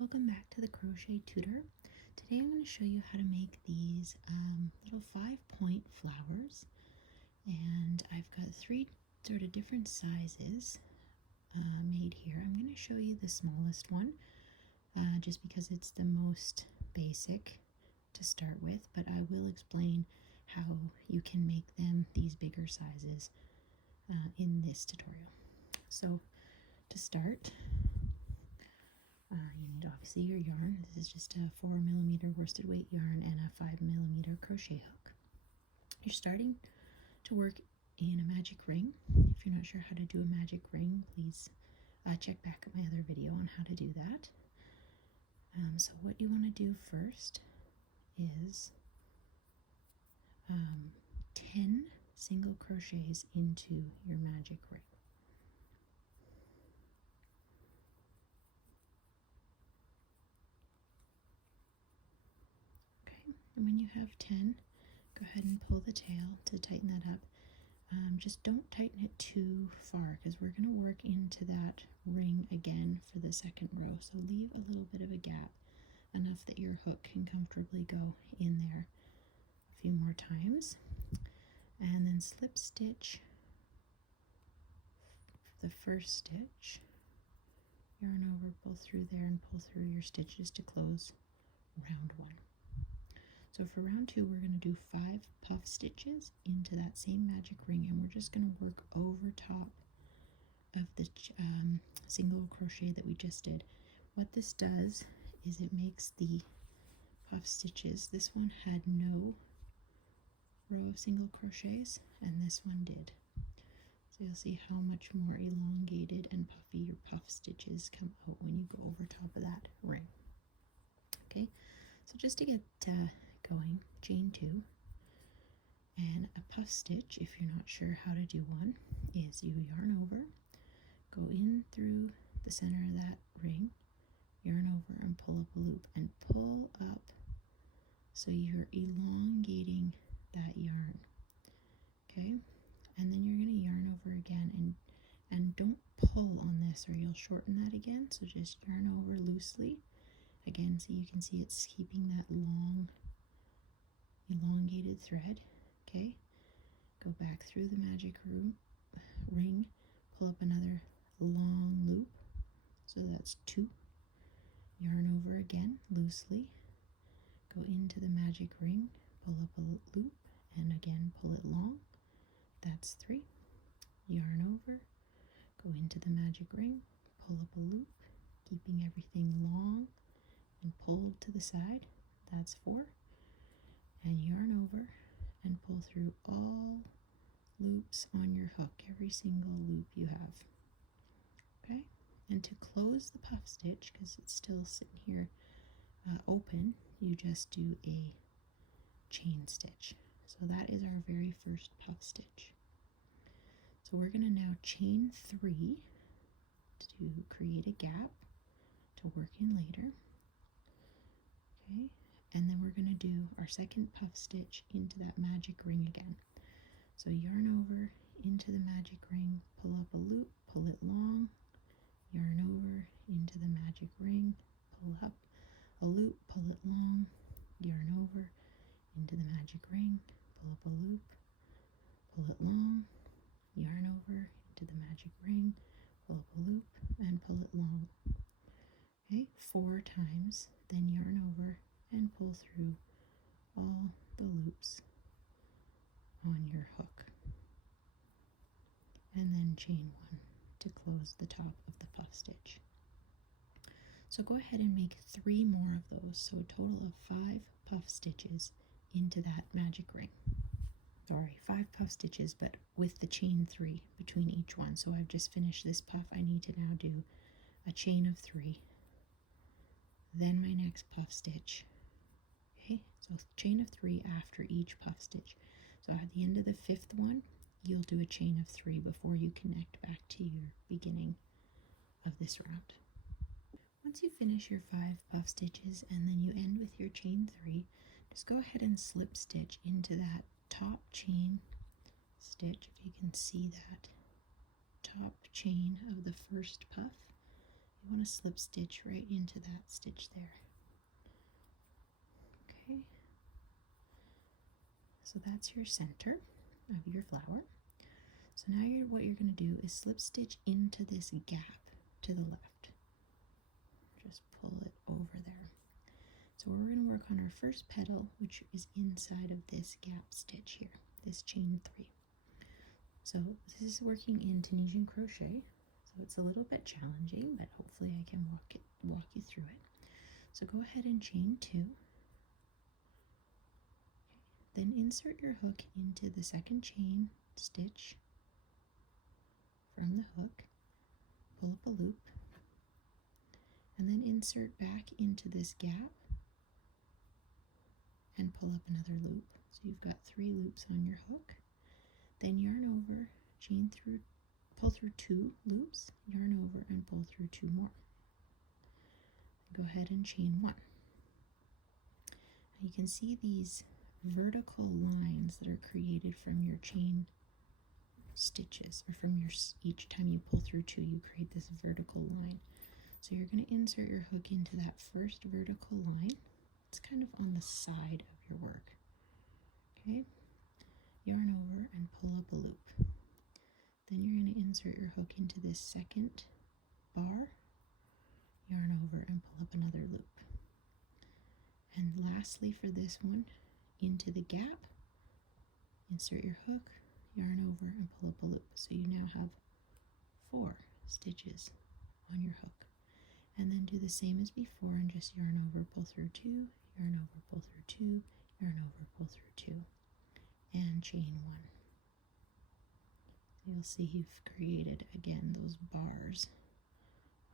Welcome back to the Crochet Tutor. Today I'm going to show you how to make these little 5-point flowers, and I've got 3 sort of different sizes made here. I'm going to show you the smallest one just because it's the most basic to start with, but I will explain how you can make them these bigger sizes in this tutorial. So to start, you need obviously your yarn. This is just a 4mm worsted weight yarn and a 5mm crochet hook. You're starting to work in a magic ring. If you're not sure how to do a magic ring, please check back at my other video on how to do that. So what you want to do first is 10 single crochets into your magic ring. And when you have 10, go ahead and pull the tail to tighten that up. Just don't tighten it too far because we're going to work into that ring again for the second row. So leave a little bit of a gap, enough that your hook can comfortably go in there a few more times. And then slip stitch the first stitch, yarn over, pull through there, and pull through your stitches to close round 1. So for round 2, we're going to do 5 puff stitches into that same magic ring, and we're just going to work over top of the single crochet that we just did. What this does is it makes the puff stitches, this one had no row of single crochets and this one did. So you'll see how much more elongated and puffy your puff stitches come out when you go over top of that ring. Okay, so just to get going, chain 2, and a puff stitch, if you're not sure how to do one, is you yarn over, go in through the center of that ring, yarn over and pull up a loop, and pull up so you're elongating that yarn. Okay, and then you're going to yarn over again, and don't pull on this or you'll shorten that again, so just yarn over loosely again so you can see it's keeping that long elongated thread. Okay, go back through the magic ring, pull up another long loop, so that's 2, yarn over again loosely, go into the magic ring, pull up a loop, and again pull it long, that's 3, yarn over, go into the magic ring, pull up a loop, keeping everything long and pulled to the side, that's 4, and yarn over and pull through all loops on your hook, every single loop you have. Okay, and to close the puff stitch, because it's still sitting here open, you just do a chain stitch. So that is our very first puff stitch. So we're going to now chain 3 to create a gap to work in later. Okay, and then we're going to do our second puff stitch into that magic ring again. So yarn over into the magic ring, pull up a loop, pull it long, yarn over into the magic ring, pull up a loop, pull it long, yarn over into the magic ring, pull up a loop, pull it long, yarn over into the magic ring, pull up a loop, and pull it long. Okay, 4 times, then yarn over and pull through all the loops on your hook, and then chain 1 to close the top of the puff stitch. So go ahead and make 3 more of those, so a total of 5 puff stitches into that magic ring. Sorry, 5 puff stitches, but with the chain 3 between each one. So I've just finished this puff. I need to now do a chain of 3, then my next puff stitch. Okay, so chain of 3 after each puff stitch. So at the end of the 5th one, you'll do a chain of 3 before you connect back to your beginning of this round. Once you finish your 5 puff stitches and then you end with your chain 3, just go ahead and slip stitch into that top chain stitch, if you can see that top chain of the first puff. You want to slip stitch right into that stitch there. Okay, so that's your center of your flower. So now what you're going to do is slip stitch into this gap to the left. Just pull it over there. So we're going to work on our first petal, which is inside of this gap stitch here, this chain 3. So this is working in Tunisian crochet, so it's a little bit challenging, but hopefully I can walk you through it. So go ahead and chain 2. Then insert your hook into the second chain stitch from the hook, pull up a loop, and then insert back into this gap and pull up another loop. So you've got 3 loops on your hook. Then yarn over, chain through, pull through 2 loops, yarn over and pull through 2 more. Go ahead and chain 1. Now you can see these vertical lines that are created from your chain stitches, or from your, each time you pull through 2 you create this vertical line. So you're going to insert your hook into that first vertical line. It's kind of on the side of your work. Okay, yarn over and pull up a loop. Then you're going to insert your hook into this second bar, yarn over and pull up another loop. And lastly for this one, into the gap, insert your hook, yarn over and pull up a loop. So you now have 4 stitches on your hook. And then do the same as before and just yarn over, pull through 2, yarn over, pull through 2, yarn over, pull through 2, and chain 1. You'll see you've created again those bars,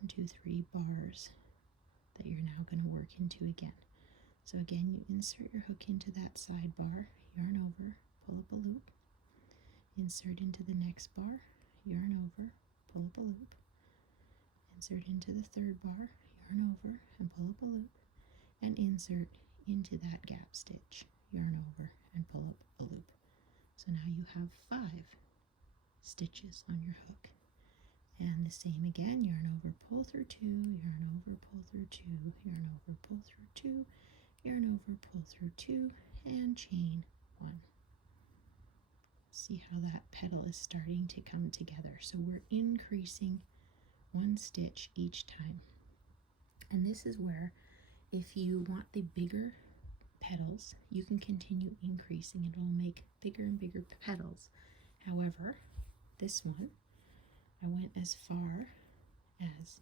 1, 2, 3 bars that you're now going to work into again. So again, you insert your hook into that side bar, yarn over, pull up a loop, insert into the next bar, yarn over, pull up a loop, insert into the third bar, yarn over and pull up a loop, and insert into that gap stitch, yarn over and pull up a loop. So now you have 5 stitches on your hook. And the same again, yarn over, pull through 2, yarn over, pull through 2, yarn over, pull through 2, yarn over, pull through 2, and chain 1. See how that petal is starting to come together. So we're increasing 1 stitch each time. And this is where, if you want the bigger petals, you can continue increasing. It will make bigger and bigger petals. However, this one, I went as far as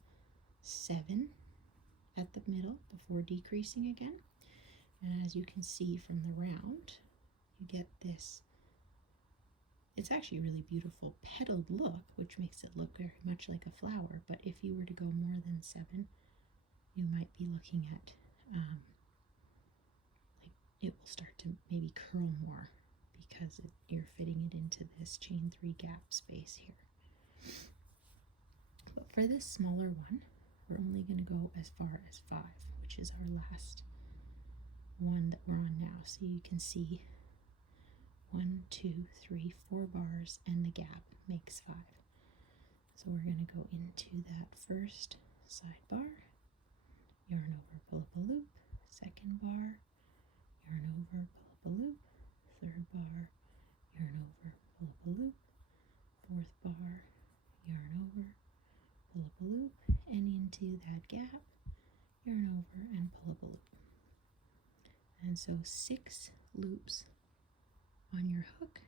7 at the middle before decreasing again. And as you can see from the round, you get this, it's actually a really beautiful petaled look, which makes it look very much like a flower. But if you were to go more than 7, you might be looking at, like it will start to maybe curl more because you're fitting it into this chain 3 gap space here. But for this smaller one, we're only going to go as far as 5, which is our last one that we're on now. So you can see 1, 2, 3, 4 bars, and the gap makes 5. So we're going to go into that first side bar, yarn over, pull up a loop, second bar, yarn over, pull up a loop, third bar, yarn over, pull up a loop, fourth bar, yarn over, pull up a loop, and into that gap, yarn over and pull up a loop. And so 6 loops on your hook,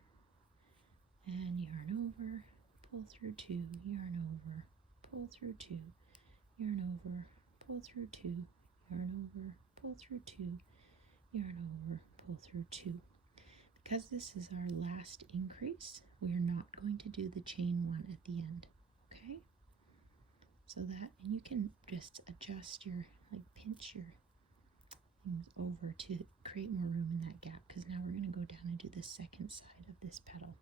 and yarn over, pull through 2, yarn over, pull through 2, yarn over, pull through 2, yarn over, pull through 2, yarn over, pull through 2. Because this is our last increase, we are not going to do the chain 1 at the end, okay? So that, and you can just adjust your, like pinch your things over to create more room in that gap, because now we're going to go down and do the second side of this petal.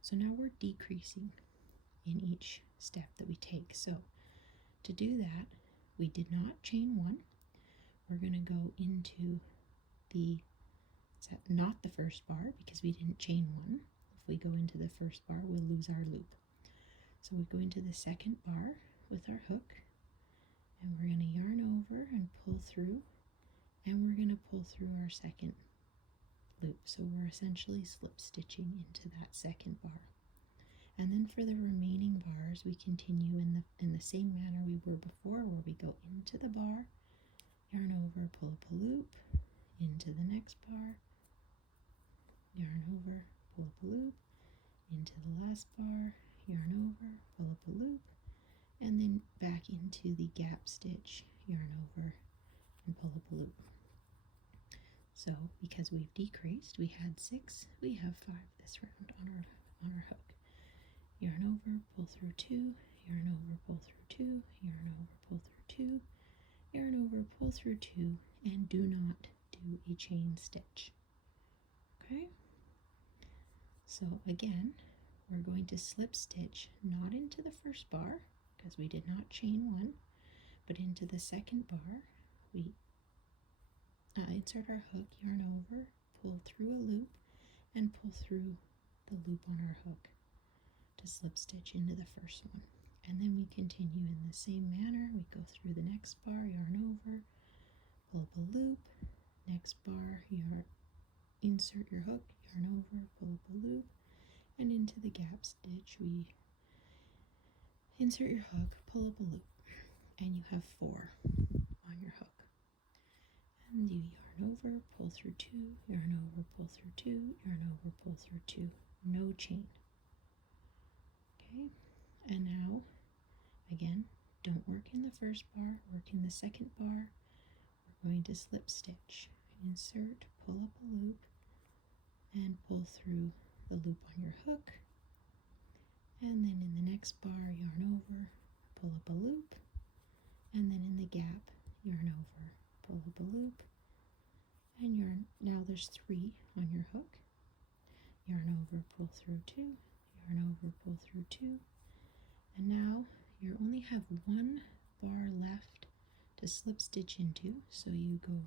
So now we're decreasing in each step that we take. So to do that, we did not chain 1. We're going to go into the, not the first bar, because we didn't chain 1. If we go into the first bar, we'll lose our loop. So we go into the second bar with our hook, And we're going to yarn over and pull through, and we're going to pull through our second loop. So we're essentially slip stitching into that second bar. And then for the remaining bars, we continue in the same manner we were before, where we go into the bar, yarn over, pull up a loop, into the next bar, yarn over, pull up a loop, into the last bar, yarn over, pull up a loop, and then back into the gap stitch, yarn over, and pull up a loop. So because we've decreased, we had 6, we have 5 this round on our hook. Yarn over, pull through 2, yarn over, pull through 2, yarn over, pull through 2, yarn over, pull through 2, and do not do a chain stitch. Okay? So again, we're going to slip stitch not into the first bar, because we did not chain 1, but into the second bar. We insert our hook, yarn over, pull through a loop, and pull through the loop on our hook to slip stitch into the first one. And then we continue in the same manner. We go through the next bar, yarn over, pull up a loop, next bar, insert your hook, yarn over, pull up a loop, and into the gap stitch we insert your hook, pull up a loop, and you have 4 on your hook. And you yarn over, pull through 2, yarn over, pull through 2, yarn over, pull through 2, no chain. Okay, and now again, don't work in the first bar, work in the second bar. We're going to slip stitch, insert, pull up a loop, and pull through the loop on your hook, and then in the next bar, yarn over, pull up a loop, and then in the gap, yarn over, pull up a loop, and yarn. Now there's 3 on your hook, yarn over, pull through 2, yarn over, pull through 2, and now you only have 1 bar left to slip stitch into, so you go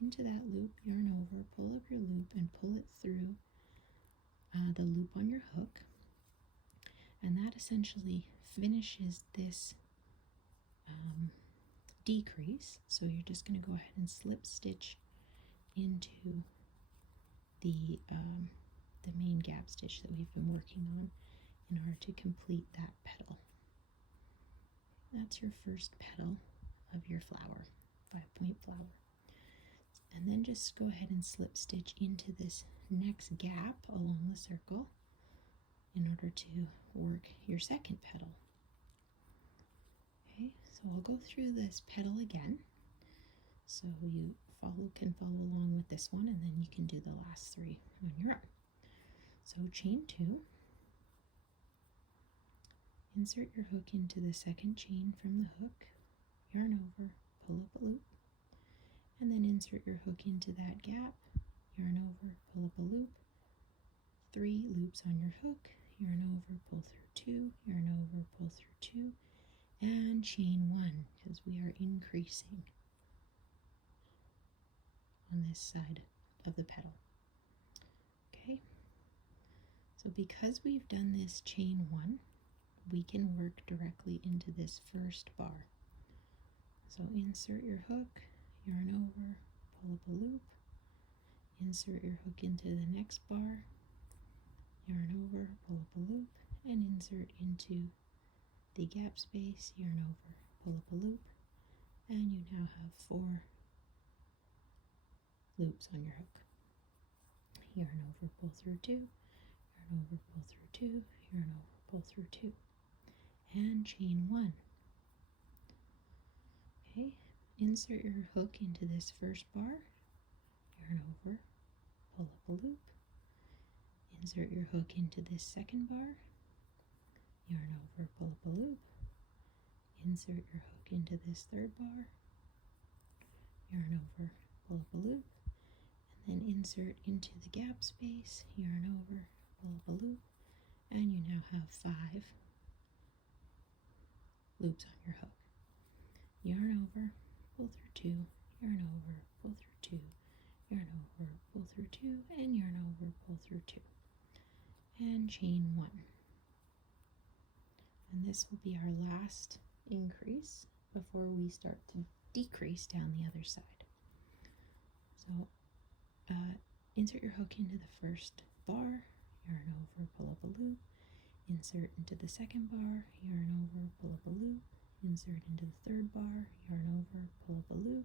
into that loop, yarn over, pull up your loop, and pull it through the loop on your hook, and that essentially finishes this decrease. So you're just going to go ahead and slip stitch into the main gap stitch that we've been working on in order to complete that petal. That's your first petal of your flower, 5-point flower. And then just go ahead and slip stitch into this next gap along the circle in order to work your second petal. Okay, so I'll go through this petal again so you can follow along with this one, and then you can do the last 3 on your own. So chain 2, insert your hook into the second chain from the hook, yarn over, pull up a loop, and then insert your hook into that gap, yarn over, pull up a loop, 3 loops on your hook, yarn over, pull through 2, yarn over, pull through 2, and chain 1, because we are increasing on this side of the petal. Okay, so because we've done this chain 1, we can work directly into this first bar. So insert your hook, yarn over, pull up a loop, insert your hook into the next bar, yarn over, pull up a loop, and insert into the gap space, yarn over, pull up a loop, and you now have 4 loops on your hook. Yarn over, pull through 2, yarn over, pull through 2, yarn over, pull through 2, and chain 1. Okay, insert your hook into this first bar, yarn over, pull up a loop, insert your hook into this second bar, yarn over, pull up a loop, insert your hook into this third bar, yarn over, pull up a loop, and then insert into the gap space, yarn over, pull up a loop, and you now have 5 loops on your hook. Yarn over, pull through 2, yarn over, pull through 2, yarn over, pull through 2, and yarn over, pull through 2, and chain 1. And this will be our last increase before we start to decrease down the other side. So insert your hook into the first bar, yarn over, pull up a loop, insert into the second bar, yarn over, pull up a loop, insert into the third bar, yarn over, pull up a loop,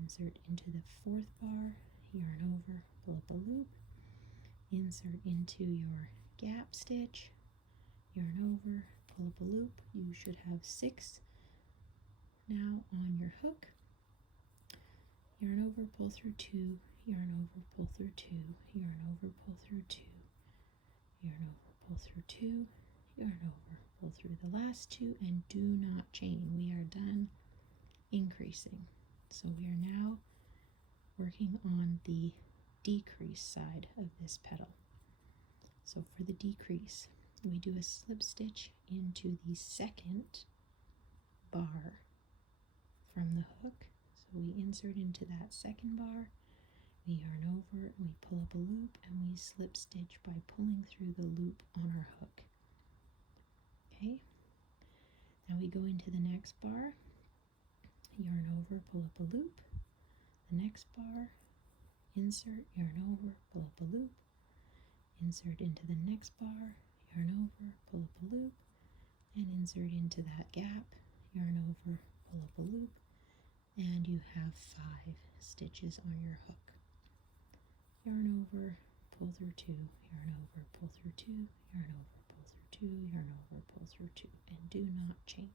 insert into the fourth bar, yarn over, pull up a loop, insert into your gap stitch, yarn over, pull up a loop. You should have 6 now on your hook. Yarn over, pull through 2, yarn over, pull through 2, yarn over, pull through 2, yarn over, pull through 2, yarn over, pull through the last 2, and do not chain. We are done increasing. So we are now working on the decrease side of this petal. So for the decrease, we do a slip stitch into the second bar from the hook. So we insert into that second bar, we yarn over, and we pull up a loop, and we slip stitch by pulling through the loop on our hook. Okay, now we go into the next bar, yarn over, pull up a loop, the next bar, insert, yarn over, pull up a loop, insert into the next bar, yarn over, pull up a loop, and insert into that gap, yarn over, pull up a loop, and you have 5 stitches on your hook. Yarn over, pull through 2, yarn over, pull through 2, yarn over, pull through 2, yarn over, pull through 2, and do not chain.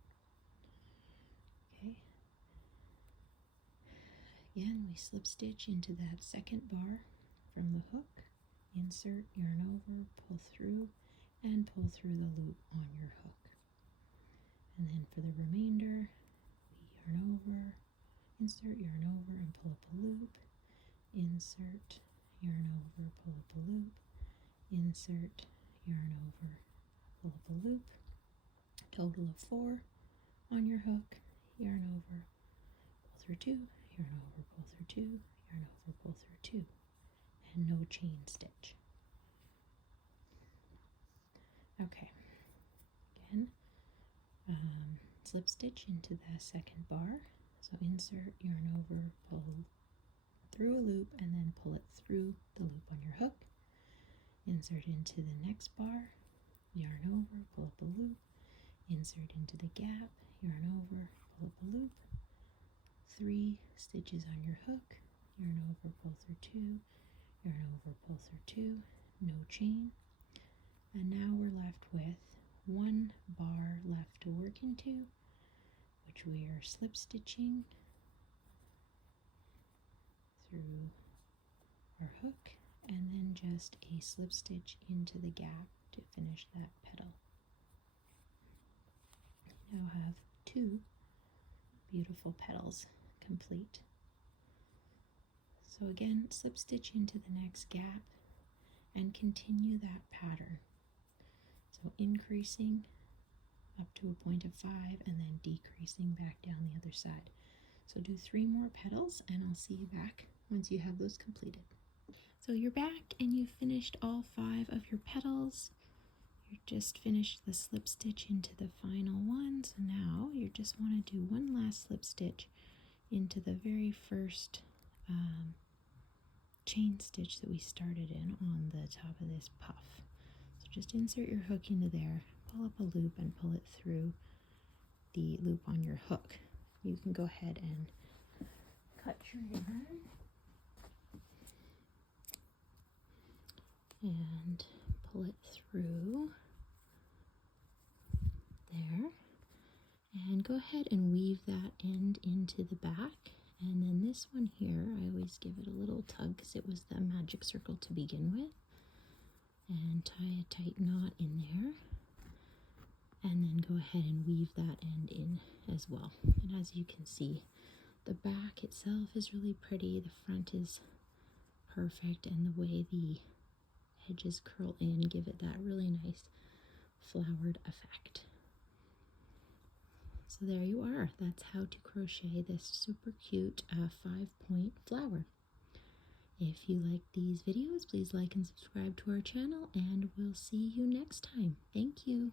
Okay. Again, we slip stitch into that second bar from the hook, insert, yarn over, pull through, and pull through the loop on your hook. And then for the remainder, we yarn over, insert, yarn over, and pull up a loop, insert, yarn over, pull up a loop, insert, yarn over, pull up a loop, total of 4 on your hook, yarn over, pull through 2, yarn over, pull through 2, yarn over, pull through 2, and no chain stitch. Okay, again, slip stitch into the second bar, so insert, yarn over, pull through a loop, and then pull it through the loop on your hook, insert into the next bar, yarn over, pull up a loop, insert into the gap, yarn over, pull up a loop, 3 stitches on your hook, yarn over, pull through 2, yarn over, pull through 2, no chain, and now we're left with 1 bar left to work into, which we are slip stitching through our hook, and then just a slip stitch into the gap to finish that petal. We now have 2 beautiful petals complete. So again, slip stitch into the next gap and continue that pattern. So increasing up to a point of 5 and then decreasing back down the other side. So do 3 more petals and I'll see you back once you have those completed. So you're back and you've finished all 5 of your petals. You just finished the slip stitch into the final one. So now you just want to do one last slip stitch into the very first chain stitch that we started in on the top of this puff. So just insert your hook into there, pull up a loop and pull it through the loop on your hook. You can go ahead and cut your yarn and pull it through there, and go ahead and weave that end into the back. And then this one here, I always give it a little tug because it was the magic circle to begin with, and tie a tight knot in there, and then go ahead and weave that end in as well. And as you can see, the back itself is really pretty, the front is perfect, and the way the edges curl in give it that really nice flowered effect. So there you are. That's how to crochet this super cute 5-point flower. If you like these videos, please like and subscribe to our channel, and we'll see you next time. Thank you.